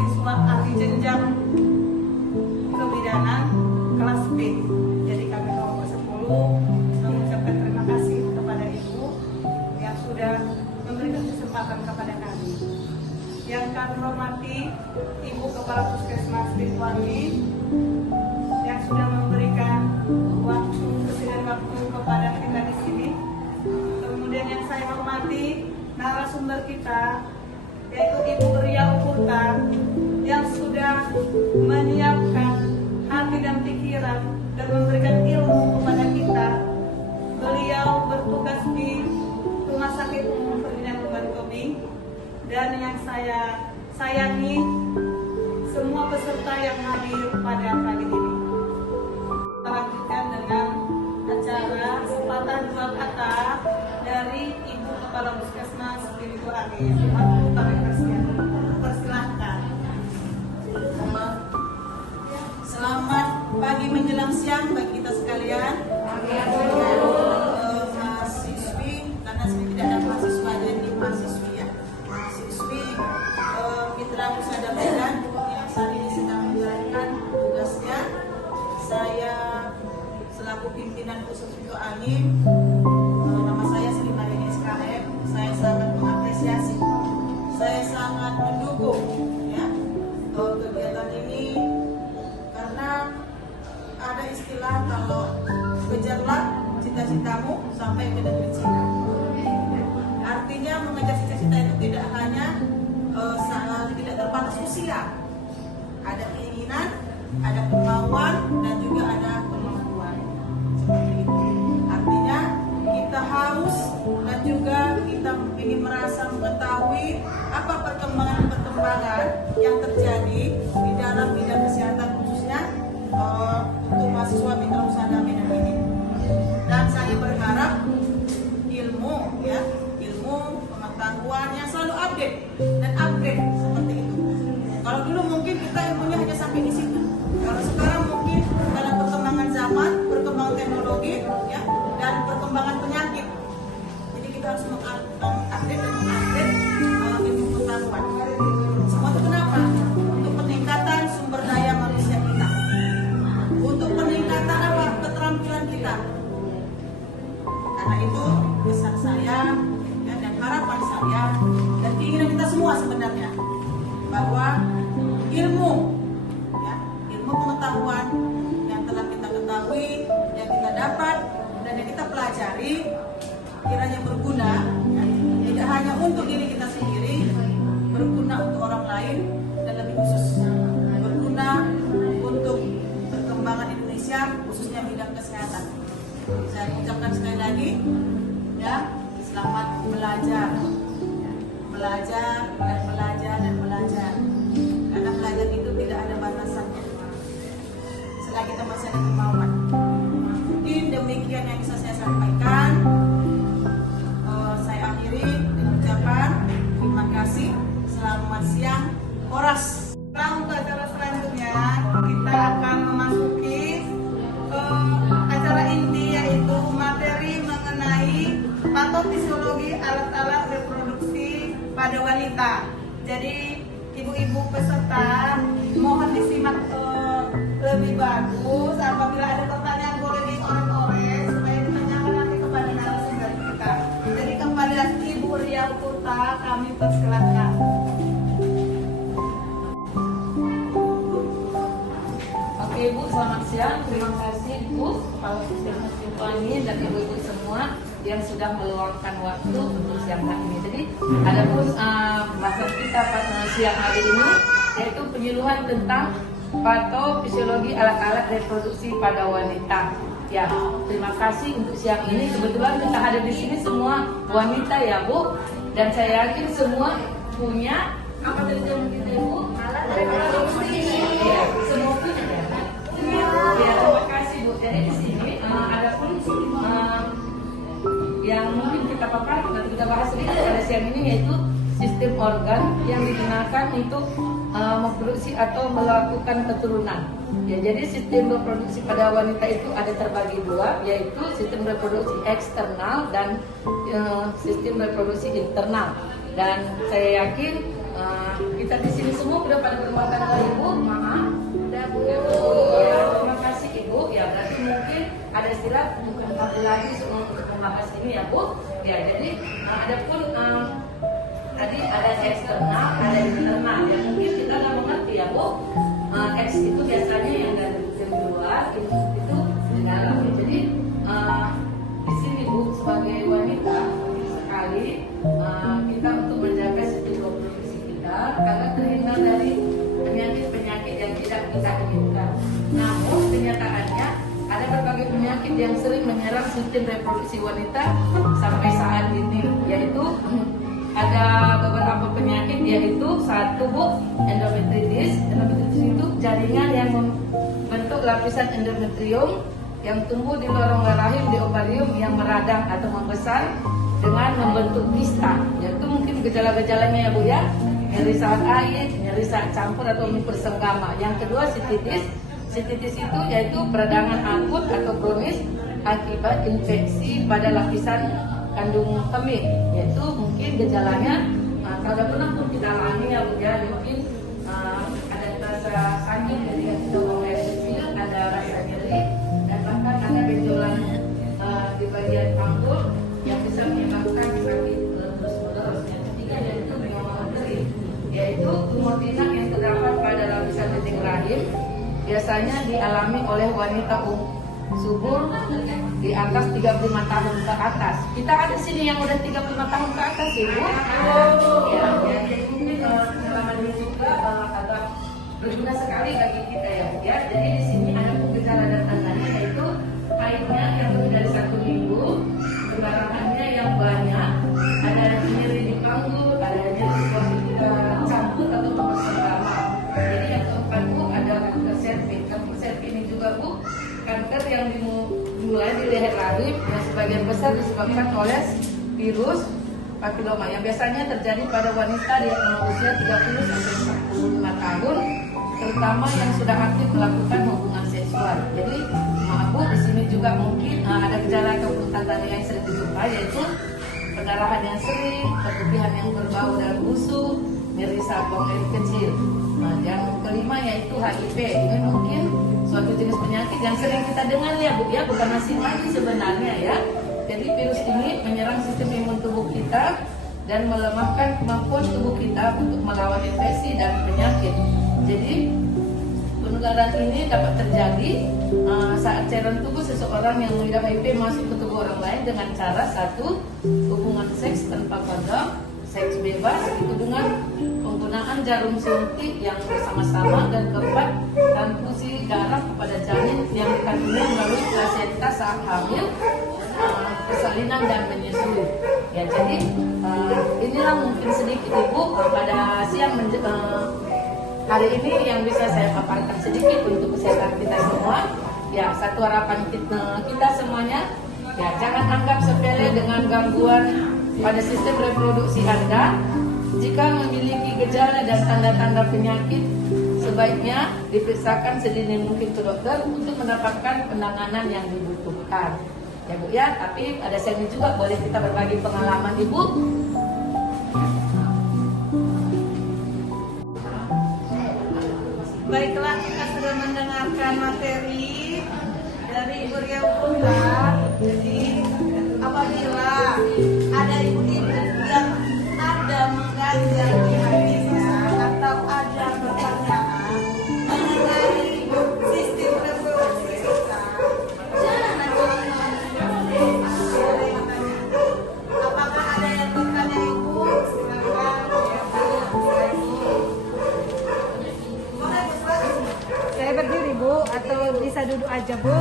mahasiswa ahli jenjang kebidanan kelas B. Jadi kami kelompok 10 mengucapkan terima kasih kepada Ibu yang sudah memberikan kesempatan kepada kami. Yang kami hormati Ibu Kepala Puskesmas Ridwani yang sudah memberikan waktu kesediaan waktu kepada kita di sini. Kemudian yang saya hormati narasumber kita yaitu Ibu Ria Ukurtan yang sudah menyiapkan hati dan pikiran dan memberikan ilmu kepada kita. Beliau bertugas di Rumah Sakit Umum Ferdinand Lumban-Tobing. Dan yang saya sayangi semua peserta yang hadir pada kali ini. Kita lanjutkan dengan acara sepatah dua kata dari Ibu Kepala Puskesmas Ridwani. Aku kami persilahkan. Selamat pagi menjelang siang bagi kita sekalian. Mahasiswi, karena saya tidak ada mahasiswa jadi mahasiswi ya. Mahasiswi Mitra Pusada Medan yang saat ini sedang menjalankan tugasnya. Saya selaku pimpinan khusus Ridwani, nama saya Sri Marini SKM. Saya sangat mengapresiasi, saya sangat mendukung ya kegiatan ini karena ada istilah kalau kejarlah cita-citamu sampai ke negeri Cina. Artinya mengejar cita-cita itu tidak hanya tidak terbatas usia, ada keinginan, ada kemauan, dan juga ada kemampuan. Seperti itu. Artinya kita haus dan juga kita ingin merasa mengetahui apa perkembangan yang terjadi di dalam bidang kesehatan khususnya untuk mahasiswa Mitra Pusada Medan ini. Dan saya berharap ilmu pengetahuannya selalu update dan upgrade seperti itu. Kalau dulu mungkin kita ilmunya hanya sampai di situ. Kalau sekarang mungkin dalam perkembangan zaman, perkembangan teknologi, ya, dan perkembangan penyakit. Jadi kita harus mengupdate dan mengupgrade ilmu pengetahuan. Semua itu kenapa? Untuk peningkatan sumber daya manusia kita. Untuk peningkatan apa? Keterampilan kita. Karena itu pesan saya ya, dan harapan saya dan keinginan kita semua sebenarnya bahwa ilmu pengetahuan yang telah kita ketahui, yang kita dapat dan yang kita pelajari kiranya berguna ya, tidak hanya untuk diri kita sendiri, berguna untuk orang lain dan lebih khusus berguna untuk perkembangan Indonesia khususnya bidang kesehatan. Saya ucapkan sekali lagi ya, selamat belajar dan belajar karena belajar itu tidak ada batasannya selagi kita masih ada kemauan. Mungkin demikian yang bisa saya sampaikan. Saya akhiri dengan ucapan terima kasih, selamat siang, Horas. Untuk acara selanjutnya kita akan memasuki acara inti yaitu materi mengenai patofisiologi alat-alat reproduksi pada wanita. Jadi ibu-ibu peserta mohon disimak lebih bagus. Apabila ada pertanyaan boleh diorek-orek supaya ditanyakan nanti kepada narasumber kita. Jadi kepada Ibu Ria Ukurtan kami persilahkan. Oke Bu, selamat siang. Terima kasih Bu, Kepala Puskesmas Ridwani dan ibu-ibu semua yang sudah meluangkan waktu untuk siang hari ini. Jadi ada pun pembahasan kita pada siang hari ini yaitu penyuluhan tentang patofisiologi alat-alat reproduksi pada wanita. Ya, terima kasih untuk siang ini. Kebetulan kita hadir di sini semua wanita ya Bu, dan saya yakin semua punya apa tadi kita Bu? Alat reproduksi. Ya, semua punya ya. Ya, terima kasih Bu. Jadi di sini ada pun yang mungkin kita paparkan atau kita bahas sedikit pada siang ini yaitu sistem organ yang digunakan untuk memproduksi atau melakukan keturunan. Ya, jadi sistem reproduksi pada wanita itu ada terbagi dua, yaitu sistem reproduksi eksternal dan sistem reproduksi internal. Dan saya yakin kita di sini semua sudah pada berumah tangga Ibu, maaf. Udah Bu, ya, terima kasih Ibu. Ya berarti mungkin ada istilah bukan pakai lagi untuk membahas ini ya Bu. Ya jadi ada pun tadi ada eksternal, ada internal. Ya mungkin kita nggak mengerti ya Bu. X itu biasanya yang dari luar, itu di dalam. Jadi di sini Bu sebagai wanita sekali kita untuk menjaga sistem reproduksi kita karena terhindar dari penyakit-penyakit yang tidak kita inginkan. Namun kenyataannya ada berbagai penyakit yang sering menyerang sistem reproduksi wanita sampai saat ini, yaitu ada beberapa penyakit, yaitu satu Bu, endometritis. Endometritis itu jaringan yang membentuk lapisan endometrium yang tumbuh di lorong rahim di ovarium yang meradang atau membesar dengan membentuk kista. Yaitu mungkin gejala-gejalanya ya Bu ya, nyeri saat haid, nyeri saat campur atau bersenggama. Yang kedua sistitis. Sistitis itu yaitu peradangan akut atau kronis akibat infeksi pada lapisan kandung kemih. Yaitu mungkin gejalanya kalau pernah pun kita alami ya Bu ya, mungkin ada rasa sakit ketika kita buang air kecil, ada rasa nyeri, dan bahkan ada benjolan di bagian panggul yang bisa menyebabkan sakit terus-menerus. Yang ketiga yaitu pneumonia kering, yaitu tumor jinak yang terdapat pada lapisan dinding rahim, biasanya dialami oleh wanita subur di atas 35 tahun ke atas. Kita ada sini yang udah 35 tahun ke atas Ibu. Ya, jadi mungkin pengalaman ini juga agak berguna sekali bagi kita ya Bu ya. Jadi di sini ada gejala dan tandanya, yaitu haidnya yang lebih dari 1 minggu, pembarangannya yang banyak, ada nyeri di panggul, ada nyeri di campur atau bersenggama. Jadi yang keempat Bu ada kanker serviks. Kanker serviks ini juga Bu kanker yang dimulai di leher rahim yang sebagian besar disebabkan oleh virus papiloma yang biasanya terjadi pada wanita di usia 30 sampai 45 tahun, terutama yang sudah aktif melakukan hubungan seksual. Jadi maaf Bu, di sini juga mungkin ada gejala atau tanda yang sering dijumpai, yaitu pendarahan yang sering, keputihan yang berbau dan busuk, nyeri saat buang air kecil. Nah, yang kelima yaitu HIV. Ini mungkin suatu jenis penyakit yang sering kita dengar ya Bu ya, bukan asing lagi sebenarnya ya. Jadi virus ini menyerang sistem imun tubuh kita dan melemahkan kemampuan tubuh kita untuk melawan infeksi dan penyakit. Jadi penularan ini dapat terjadi saat cairan tubuh seseorang yang mengidap HIV masuk ke tubuh orang lain dengan cara satu, hubungan seks tanpa kondom, seks bebas itu dengan penggunaan jarum suntik yang bersama-sama, dan keempat, transfusi darah kepada janin yang dikandungnya melalui plasenta saat hamil, persalinan dan menyusui. Ya jadi inilah mungkin sedikit Ibu pada siang hari ini yang bisa saya paparkan sedikit untuk kesehatan kita semua. Ya satu harapan kita semuanya, ya jangan anggap sepele dengan gangguan pada sistem reproduksi Anda. Jika memiliki gejala dan tanda-tanda penyakit, sebaiknya diperiksakan sedini mungkin ke dokter untuk mendapatkan penanganan yang dibutuhkan. Ya Bu ya, tapi ada sesi juga boleh kita berbagi pengalaman Ibu. Baiklah, kita sudah mendengarkan materi dari Ibu Ria Upunta. Jadi apabila ada ibu-ibu yang ada mengganjal di hatinya atau ada pertanyaan mengenai sistem reproduksi kita, jangan apakah ada yang bertanya Ibu? Silakan. Saya berdiri Bu, atau bisa duduk aja Bu?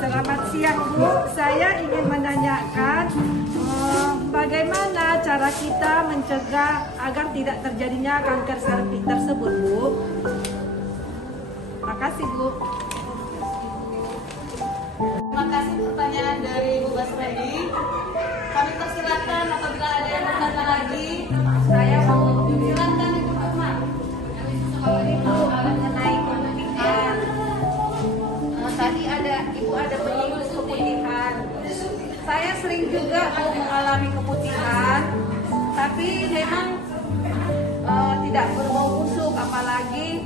Selamat siang Bu, saya ingin menanyakan bagaimana cara kita mencegah agar tidak terjadinya kanker serviks tersebut Bu? Makasih Bu. Terima kasih pertanyaan dari Bu Basredi. Kami persilakan apabila ada yang bertanya lagi. Saya mau silakan Ibu Fatma. Mengenai keputihan, tadi ibu ada menyinggung keputihan. Saya sering juga mengalami keputihan tapi memang tidak berbau busuk, apalagi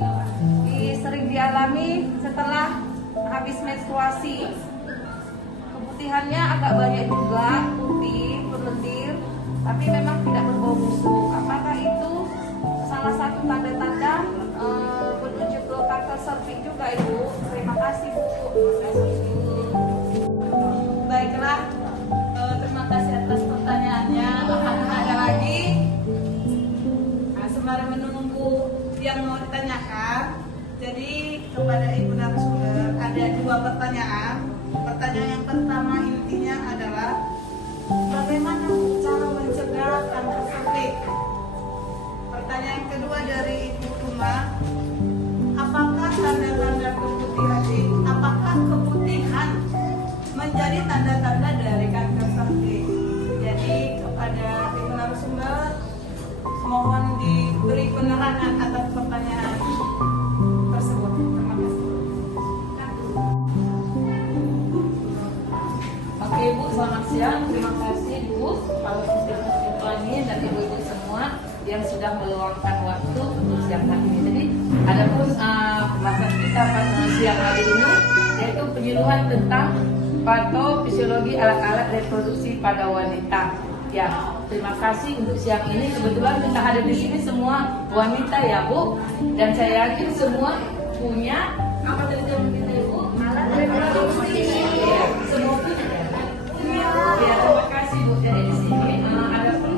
sering dialami setelah habis menstruasi. Keputihannya agak banyak juga, putih, berlendir, tapi memang tidak berbau busuk. Apakah itu salah satu tanda-tanda menuju ke kanker serviks juga, Ibu? Terima kasih, Bu. Baiklah, terima kasih atas pertanyaannya. Apakah ada lagi? Nah, sembari menunggu yang mau ditanyakan, jadi kepada Ibu narasumber ada 2 pertanyaan. Pertanyaan yang pertama intinya adalah bagaimana cara mencegah kanker serviks? Pertanyaan kedua dari Ibu Ruma, apakah tanda-tanda keputihan apakah keputihan menjadi tanda-tanda dari kanker serviks? Jadi kepada Ibu narasumber mohon diberi penerangan atas pertanyaan tersebut. Terima kasih. Oke Bu, selamat siang. Terima kasih Bu, Kepala Puskesmas Cipuangin dan ibu-ibu semua yang sudah meluangkan waktu untuk siang hari ini. Jadi adapun pembahasan kita pada siang hari ini yaitu penyuluhan tentang patofisiologi alat-alat reproduksi pada wanita. Ya, terima kasih untuk siang ini. Kebetulan kita hadir di sini semua wanita ya Bu, dan saya yakin semua punya apa tadi kita Ibu? Alat reproduksi. Ya, semua punya. Ya, terima kasih Bu. Jadi di sini ada pun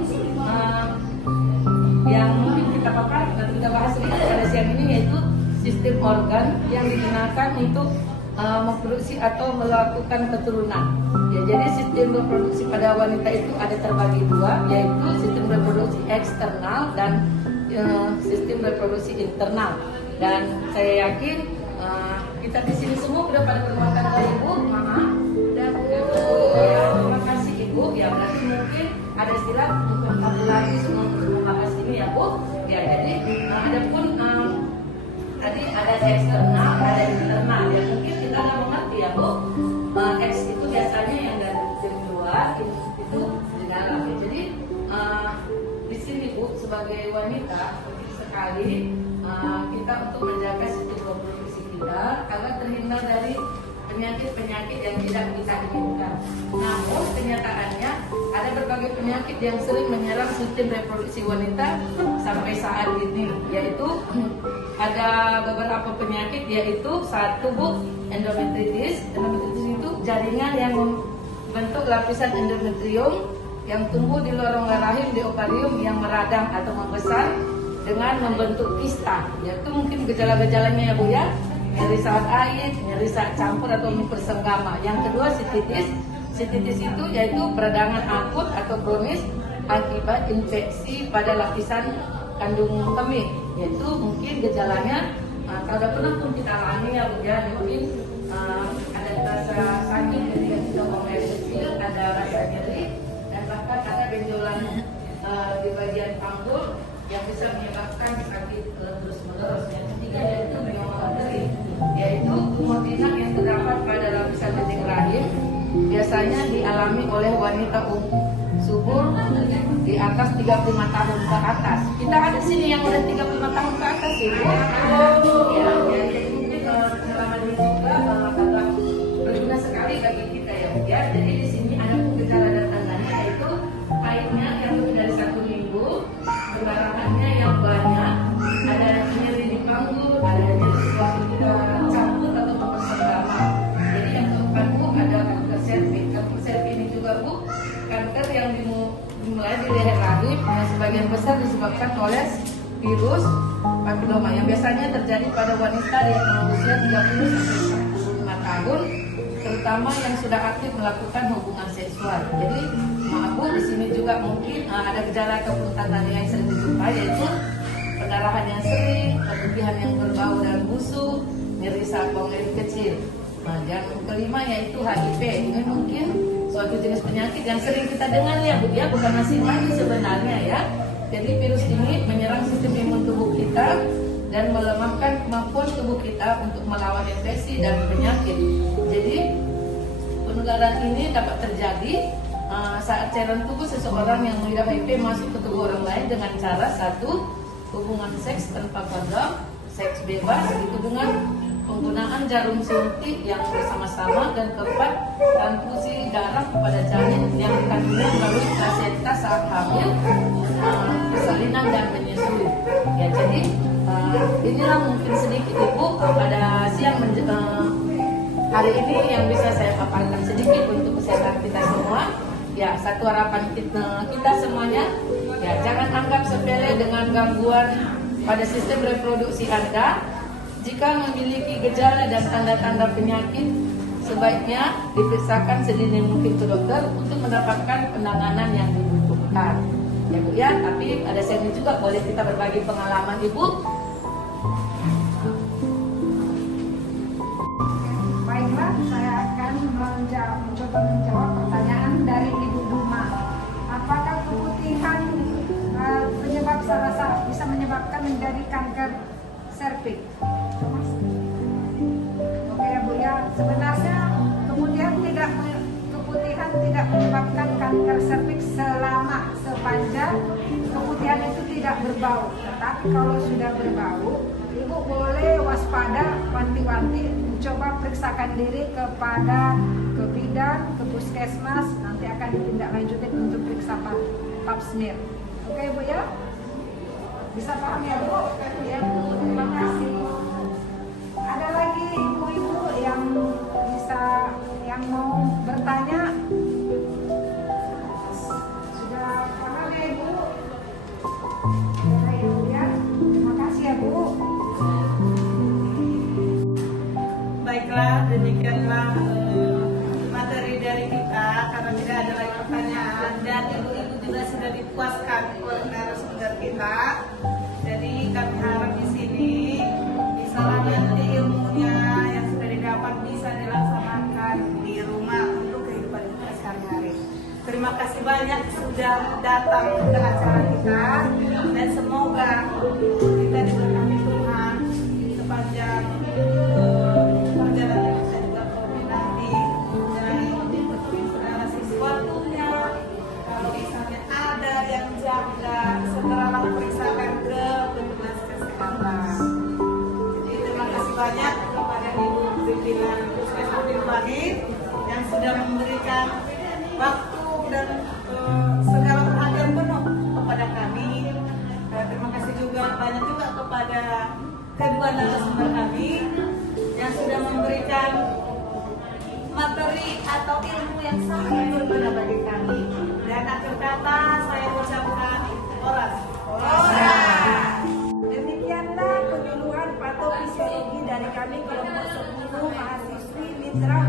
yang mungkin kita pakai dan kita bahas sedikit pada siang ini, yaitu sistem organ yang digunakan untuk memproduksi atau melakukan keturunan. Ya, jadi sistem reproduksi pada wanita itu ada terbagi 2, yaitu sistem reproduksi eksternal dan sistem reproduksi internal. Dan saya yakin kita di sini semua sudah pada bermuatan dari Ibu, Mama dan Ibu. Ya, terima kasih Ibu. Ya, berarti mungkin ada istilah untuk lagi semua untuk membahas ini ya Bu. Ya, jadi ada pun tadi ada eksternal, ada internal. Ya, mungkin kita nggak mengerti ya Bu. X itu biasanya yang dari luar, itu di dalam. Ya. Jadi di sini Bu, sebagai wanita penting sekali kita untuk menjaga sistem reproduksi kita agar terhindar dari penyakit-penyakit yang tidak kita inginkan. Namun kenyataannya ada berbagai penyakit yang sering menyerang sistem reproduksi wanita sampai saat ini, yaitu ada beberapa penyakit, yaitu 1 Bu, endometritis. Endometritis itu jaringan yang membentuk lapisan endometrium yang tumbuh di lorong rahim di ovarium yang meradang atau membesar dengan membentuk kista. Yaitu mungkin gejala-gejalanya ya Bu ya, nyeri saat haid, nyeri saat campur atau hipersenggama. Yang kedua sistitis. Sistitis itu yaitu peradangan akut atau kronis akibat infeksi pada lapisan kandung kemih. Yaitu mungkin gejalanya kalau pernah pun kita alami ya Bu ya, mungkin ada rasa sakit ketika kita buang air kecil, ada rasa nyeri, dan bahkan ada benjolan di bagian panggul yang bisa menyebabkan sakit terus-menerus. Yang ketiga yaitu pneumonia, yaitu tumor jinak yang terdapat pada lapisan dinding rahim, biasanya dialami oleh wanita subur di atas 35 tahun ke atas. Kita ada sini yang udah 35 tahun ke atas sih. Ya, jadi mungkin pengalaman ini juga agak berguna sekali bagi kita ya Bu ya. Jadi di sini ada gejala dan tandanya, yaitu haidnya yang lebih dari 1 minggu, perdarahannya yang banyak, ada nyeri di panggul, ada nyeri waktu kita campur atau mempersenggama. Jadi yang keempat Bu, ada kanker serviks. Kanker serviks ini juga Bu, kanker yang dimulai di leher rahim yang sebagian besar disebabkan oleh virus papiloma yang biasanya terjadi pada wanita yang berusia 30-45 tahun, terutama yang sudah aktif melakukan hubungan seksual. Jadi maaf Bu, di sini juga mungkin ada gejala ataupun tanda yang sering dijumpai, yaitu pendarahan yang sering, keputihan yang berbau dan busuk, nyeri saat buang air kecil. Nah, yang kelima yaitu HIV. Ini mungkin suatu jenis penyakit yang sering kita dengar ya Bu ya, bukan asing lagi sebenarnya ya. Jadi virus ini menyerang sistem imun tubuh kita dan melemahkan kemampuan tubuh kita untuk melawan infeksi dan penyakit. Jadi penularan ini dapat terjadi saat cairan tubuh seseorang yang mengidap HIV masuk ke tubuh orang lain dengan cara satu, hubungan seks tanpa kondom, seks bebas, itu dengan penggunaan jarum suntik yang bersama-sama, dan keempat, transfusi darah kepada janin yang dikandungnya melalui plasenta saat hamil, persalinan dan menyusui. Ya, jadi inilah mungkin sedikit Ibu pada siang hari ini yang bisa saya paparkan sedikit untuk kesehatan kita semua. Ya, satu harapan kita semuanya, ya jangan anggap sepele dengan gangguan pada sistem reproduksi Anda. Jika memiliki gejala dan tanda-tanda penyakit, sebaiknya diperiksakan sedini mungkin ke dokter untuk mendapatkan penanganan yang dibutuhkan. Ya Bu ya, tapi ada sesi juga boleh kita berbagi pengalaman Ibu. Baiklah, saya akan mencoba menjawab pertanyaan dari Ibu Duma. Apakah keputihan bisa menyebabkan menjadi kanker serviks? Oke ya Bu ya, sebenarnya keputihan tidak menyebabkan kanker serviks sepanjang keputihan itu tidak berbau. Tetapi kalau sudah berbau, Ibu boleh waspada, wanti-wanti, coba periksakan diri kepada ke bidan, ke puskesmas, nanti akan ditindaklanjuti untuk periksa pap smear. Oke Bu ya? Bisa paham ya Bu? Ya Bu, terima kasih. Ada lagi ibu-ibu yang mau bertanya? Sudah paham ya Ibu? Ya, terima kasih ya Bu. Baiklah, demikianlah materi dari kita, karena tidak ada lagi pertanyaan dan ibu-ibu juga sudah dipuaskan oleh narasumber kita. Jadi kami harap di sini bisa nanti ilmunya yang sudah didapat bisa dilaksanakan di rumah untuk kehidupan kita sehari-hari. Terima kasih banyak sudah datang ke acara kita, dan semoga kita diberkati Tuhan sepanjang perjalanan kita juga koordinasi dan betul segala sesuatunya. Kalau misalnya ada yang jaga, segeralah periksakan ke petugas kesehatan. Jadi terima kasih banyak kepada Ibu pimpinan Puskesmas Pilbani yang sudah memberikan waktu dan segala perhatian penuh kepada kami. Terima kasih juga banyak juga kepada kedua narasumber kami yang sudah memberikan materi atau ilmu yang sangat berguna bagi kami. Dan akhir kata saya ucapkan oras. Demikianlah penyuluhan patofisiologi dari kami kelompok 10 mahasiswi Mitra